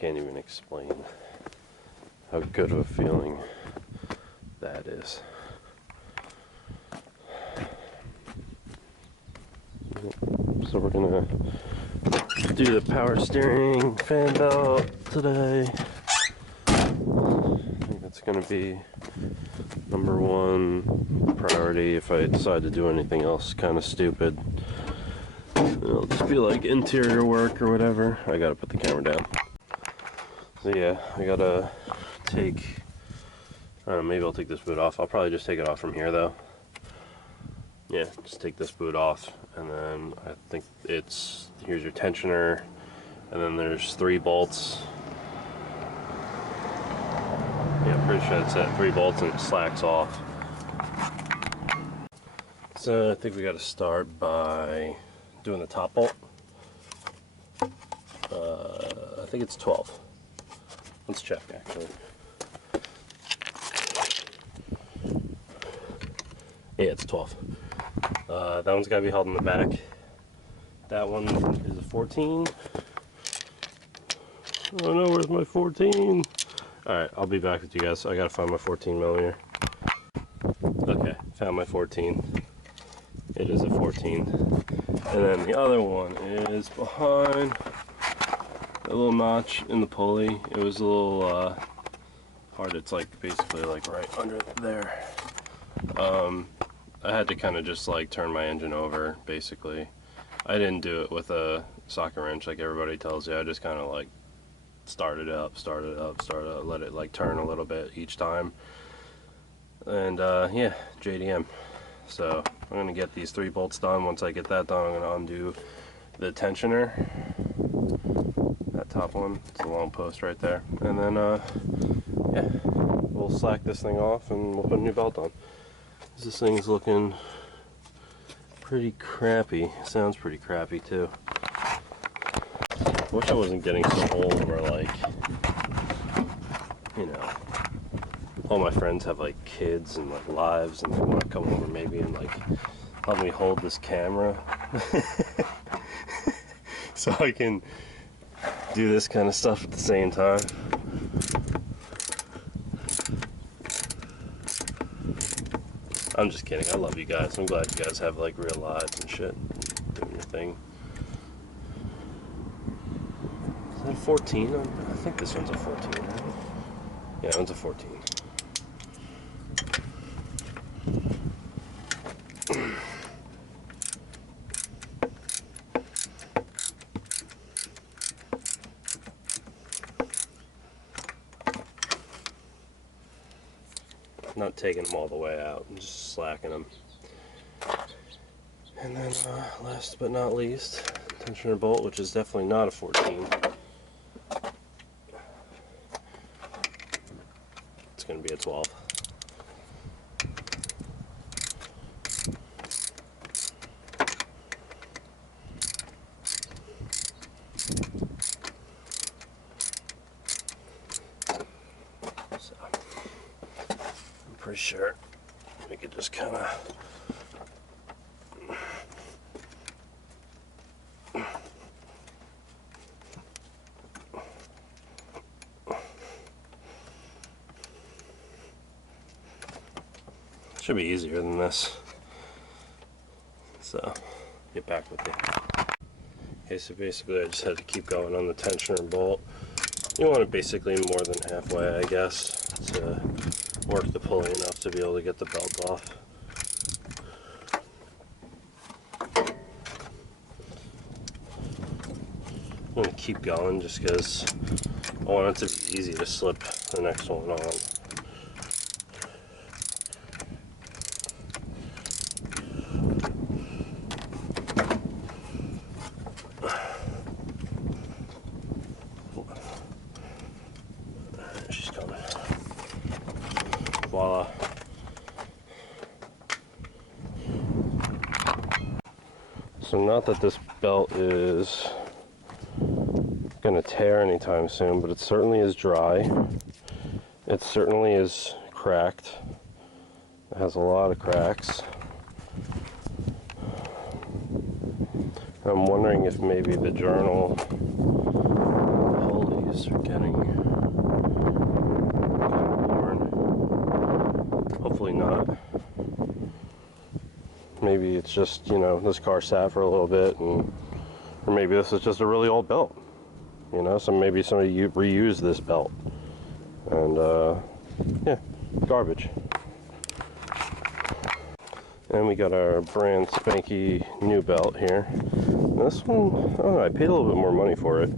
can't even explain how good of a feeling that is. So we're gonna do the power steering fan belt today. I think that's gonna be number one priority if I decide to do anything else kind of stupid. It'll just be like interior work or whatever. I gotta put the camera down. So yeah, I gotta take, I don't know, maybe I'll take this boot off. I'll probably just take it off from here though. Yeah, just take this boot off, and then I think it's, here's your tensioner, and then there's 3 bolts. Yeah, pretty sure it's at 3 bolts and it slacks off. So I think we gotta start by doing the top bolt. I think it's 12. Let's check actually. Yeah, it's 12. That one's gotta be held in the back. That one is a 14. Oh no, where's my 14? Alright, I'll be back with you guys. I gotta find my 14 millimeter. Okay, found my 14. It is a 14. And then the other one is behind a little notch in the pulley. It was a little hard. It's like basically like right under there. I had to kind of just like turn my engine over basically. I didn't do it with a socket wrench like everybody tells you. I just kind of like started up, let it like turn a little bit each time. And yeah, JDM. So I'm gonna get these 3 bolts done. Once I get that done, I'm gonna undo the tensioner. That top one, it's a long post right there. And then yeah, we'll slack this thing off and we'll put a new belt on. This thing's looking pretty crappy. Sounds pretty crappy too. I wish I wasn't getting so old where, like, you know, all my friends have like kids and like lives and they want to come over maybe and like help me hold this camera so I can do this kind of stuff at the same time. I'm just kidding. I love you guys. I'm glad you guys have like real lives and shit, doing your thing. Is that a 14? I think this one's a 14, right? Yeah, that one's a 14. Not taking them all the way out, I'm just slacking them. And then last but not least, tensioner bolt, which is definitely not a 14. It's going to be a 12. So I'm pretty sure we could just kind of should be easier than this. So, get back with you. Okay, so basically I just had to keep going on the tensioner bolt. You want it basically more than halfway, I guess, to work the pulley enough to be able to get the belt off. I'm going to keep going just because I want it to be easy to slip the next one on. She's coming. Voila. So not that this belt is gonna tear anytime soon, but it certainly is dry. It certainly is cracked. It has a lot of cracks. I'm wondering if maybe the journal pulleys are getting worn. Hopefully not. Maybe it's just, you know, this car sat for a little bit, and or maybe this is just a really old belt. You know, so maybe somebody reused this belt. And yeah, garbage. And we got our brand spanky new belt here. And this one, I don't know, I paid a little bit more money for it.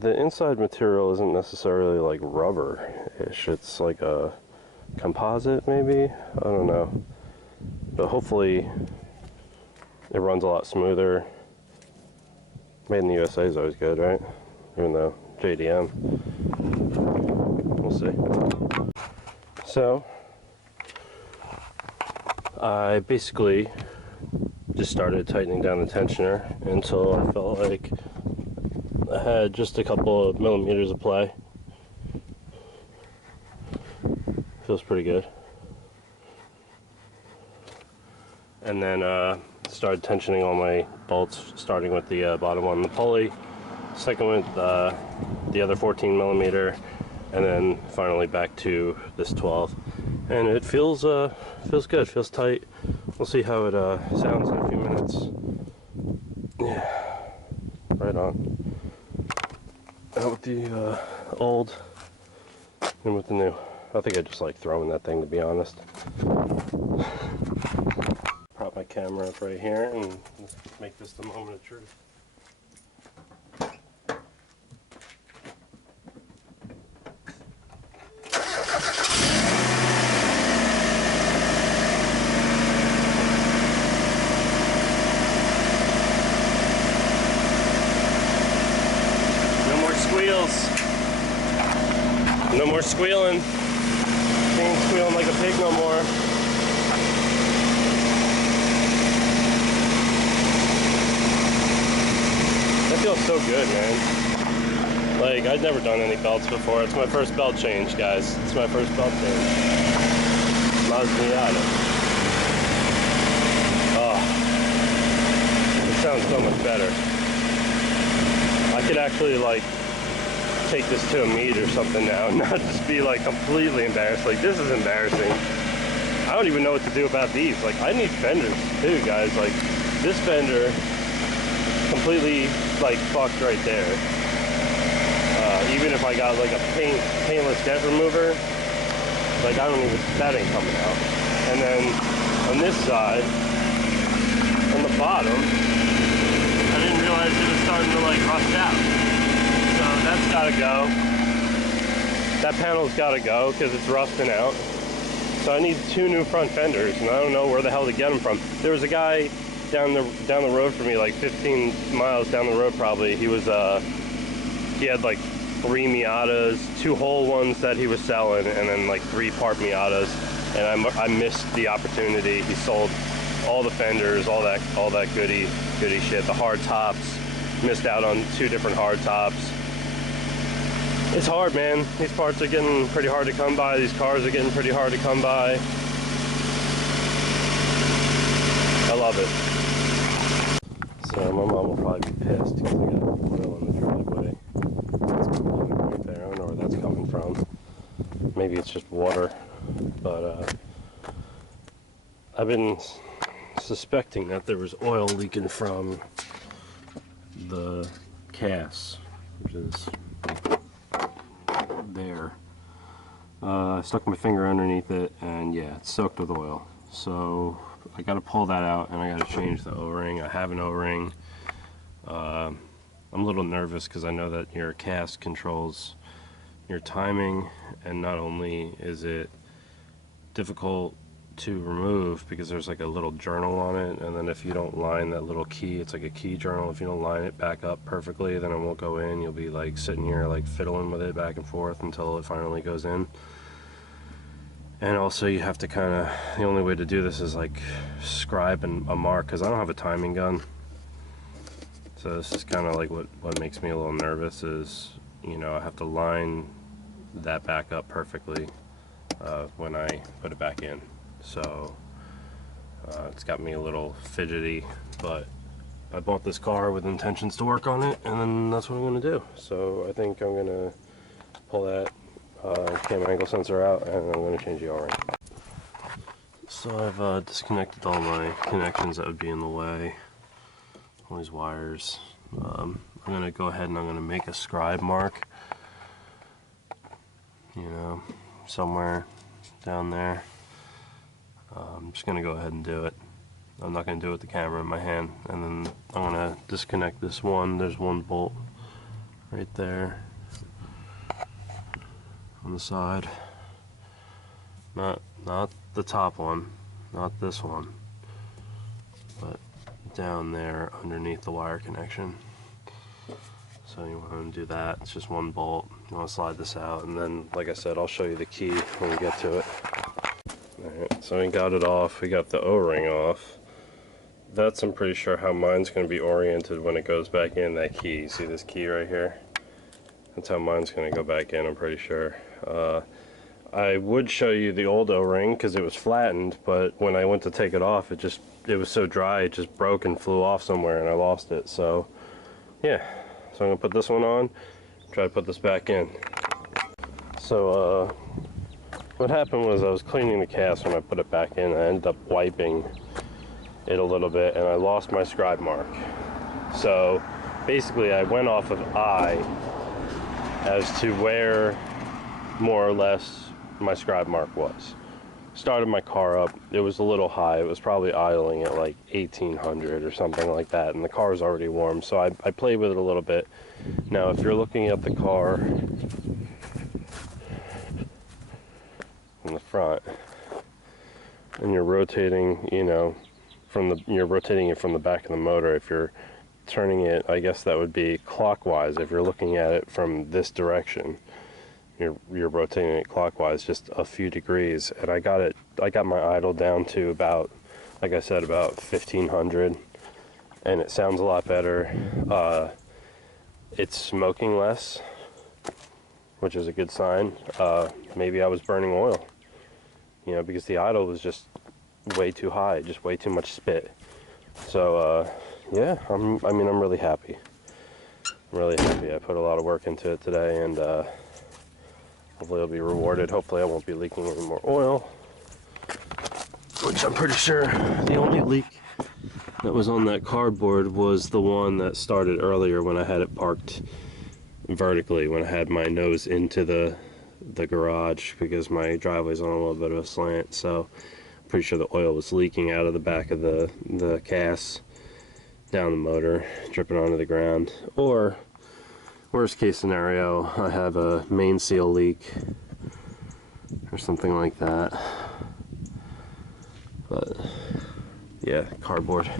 The inside material isn't necessarily like rubber-ish. It's like a composite, maybe? I don't know. But hopefully it runs a lot smoother. Made in the USA is always good, right? Even though JDM. We'll see. So I basically just started tightening down the tensioner until I felt like I had just a couple of millimeters of play. Feels pretty good. And then started tensioning all my bolts, starting with the bottom one, the pulley, second with the other 14 millimeter, and then finally back to this 12. And it feels good, feels tight. We'll see how it sounds in a few minutes. Yeah, right on. Out with the old and with the new. I think I just like throwing that thing, to be honest. Prop my camera up right here and let's make this the moment of truth. No more squealing. Ain't squealing like a pig no more. That feels so good, man. Like, I've never done any belts before. It's my first belt change, guys. It's my first belt change. Miata. Oh, it sounds so much better. I could actually, like, take this to a meet or something now and not just be like completely embarrassed. Like, this is embarrassing. I don't even know what to do about these. Like, I need fenders too, guys. Like, this fender completely like fucked right there. Even if I got like a paintless dent remover, like that ain't coming out. And then on this side, on the bottom, I didn't realize it was starting to like rust out. So that's gotta go. That panel's gotta go because it's rusting out. So I need 2 new front fenders, and I don't know where the hell to get them from. There was a guy down the road from me, like 15 miles down the road probably. He had like 3 Miatas, 2 whole ones that he was selling, and then like 3 part Miatas. And I missed the opportunity. He sold all the fenders, all that goody shit, the hard tops. Missed out on 2 different hard tops. It's hard, man. These parts are getting pretty hard to come by. These cars are getting pretty hard to come by. I love it. So my mom will probably be pissed because I got oil in the driveway. It's coming right there. I don't know where that's coming from. Maybe it's just water. But I've been suspecting that there was oil leaking from the cast, which is there. I stuck my finger underneath it, and yeah, it's soaked with oil. So I got to pull that out, and I got to change the O-ring. I have an O-ring. I'm a little nervous because I know that your cast controls your timing, and not only is it difficult to remove because there's like a little journal on it, and then if you don't line that little key, it's like a key journal, if you don't line it back up perfectly, then it won't go in. You'll be like sitting here like fiddling with it back and forth until it finally goes in. And also you have to kind of, the only way to do this is like scribe a mark, because I don't have a timing gun. So this is kind of like what makes me a little nervous is, you know, I have to line that back up perfectly when I put it back in. So it's got me a little fidgety, but I bought this car with intentions to work on it, and then that's what I'm going to do. So I think I'm going to pull that camera angle sensor out, and I'm going to change the O-ring. So I've disconnected all my connections that would be in the way, all these wires. I'm going to go ahead and I'm going to make a scribe mark, you know, somewhere down there. I'm just going to go ahead and do it. I'm not going to do it with the camera in my hand. And then I'm going to disconnect this one. There's one bolt right there on the side. Not the top one, not this one, but down there underneath the wire connection. So you want to do that. It's just one bolt. You want to slide this out, and then, like I said, I'll show you the key when we get to it. Alright, so we got it off. We got the O-ring off. That's, I'm pretty sure, how mine's going to be oriented when it goes back in, that key. See this key right here? That's how mine's going to go back in, I'm pretty sure. I would show you the old O-ring because it was flattened, but when I went to take it off, it was so dry, it just broke and flew off somewhere, and I lost it. So, yeah. So I'm going to put this one on, try to put this back in. So, what happened was I was cleaning the cast when I put it back in. I ended up wiping it a little bit, and I lost my scribe mark. So basically I went off of I as to where more or less my scribe mark was. Started my car up, it was a little high. It was probably idling at like 1800 or something like that, and the car was already warm, so I played with it a little bit. Now if you're looking at the car in the front and you're rotating, you know, you're rotating it from the back of the motor. If you're turning it, I guess that would be clockwise. If you're looking at it from this direction, you're rotating it clockwise just a few degrees. And I got my idle down to about, like I said, about 1500, and it sounds a lot better. It's smoking less, which is a good sign. Maybe I was burning oil, you know, because the idle was just way too high, just way too much spit. So yeah, I'm really happy. I'm really happy. I put a lot of work into it today, and hopefully I'll be rewarded. Hopefully I won't be leaking any more oil, which I'm pretty sure the only leak that was on that cardboard was the one that started earlier when I had it parked vertically, when I had my nose into the garage, because my driveway's on a little bit of a slant. So I'm pretty sure the oil was leaking out of the back of the cast down the motor, dripping onto the ground. Or worst case scenario, I have a main seal leak or something like that. But yeah, cardboard.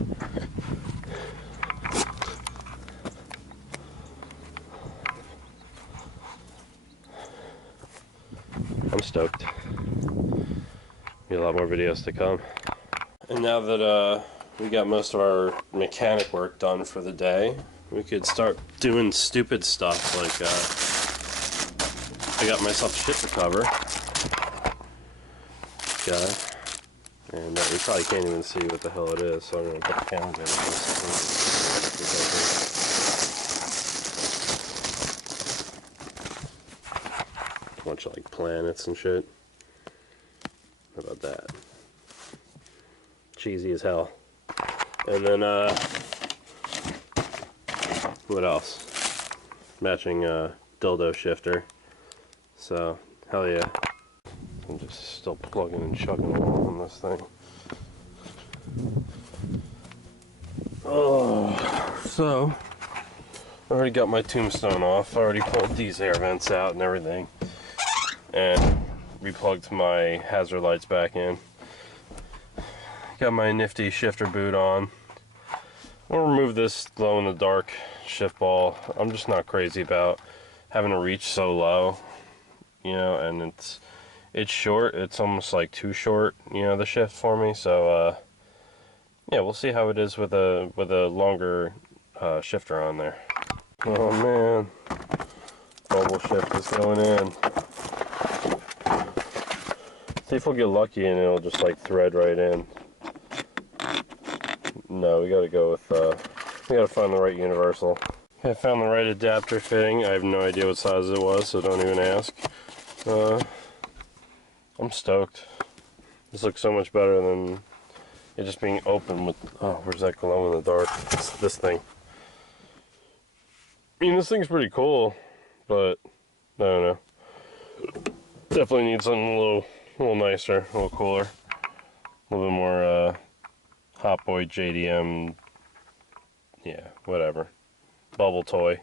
I'm stoked. Be a lot more videos to come. And now that we got most of our mechanic work done for the day, we could start doing stupid stuff like I got myself shit to cover. And you probably can't even see what the hell it is, so I'm going to put the camera down for a second. A bunch of like planets and shit. How about that? Cheesy as hell. And then what else? Matching dildo shifter. So hell yeah. I'm just still plugging and chugging along on this thing. Oh, so I already got my tombstone off. I already pulled these air vents out and everything, and replugged my hazard lights back in. Got my nifty shifter boot on. I'll remove this glow in the dark shift ball. I'm just not crazy about having to reach so low, you know, and it's short. It's almost like too short, you know, the shift for me. So yeah, we'll see how it is with a longer shifter on there. Oh man, mobile shift is going in. See if we'll get lucky and it'll just like thread right in. No, we gotta go with I gotta find the right universal. I found the right adapter fitting. I have no idea what size it was, so don't even ask. I'm stoked. This looks so much better than it just being open with... Oh, where's that glow in the dark? This thing. I mean, this thing's pretty cool, but I don't know. Definitely need something a little nicer, a little cooler. A little bit more Hot Boy JDM, yeah, whatever. Bubble toy.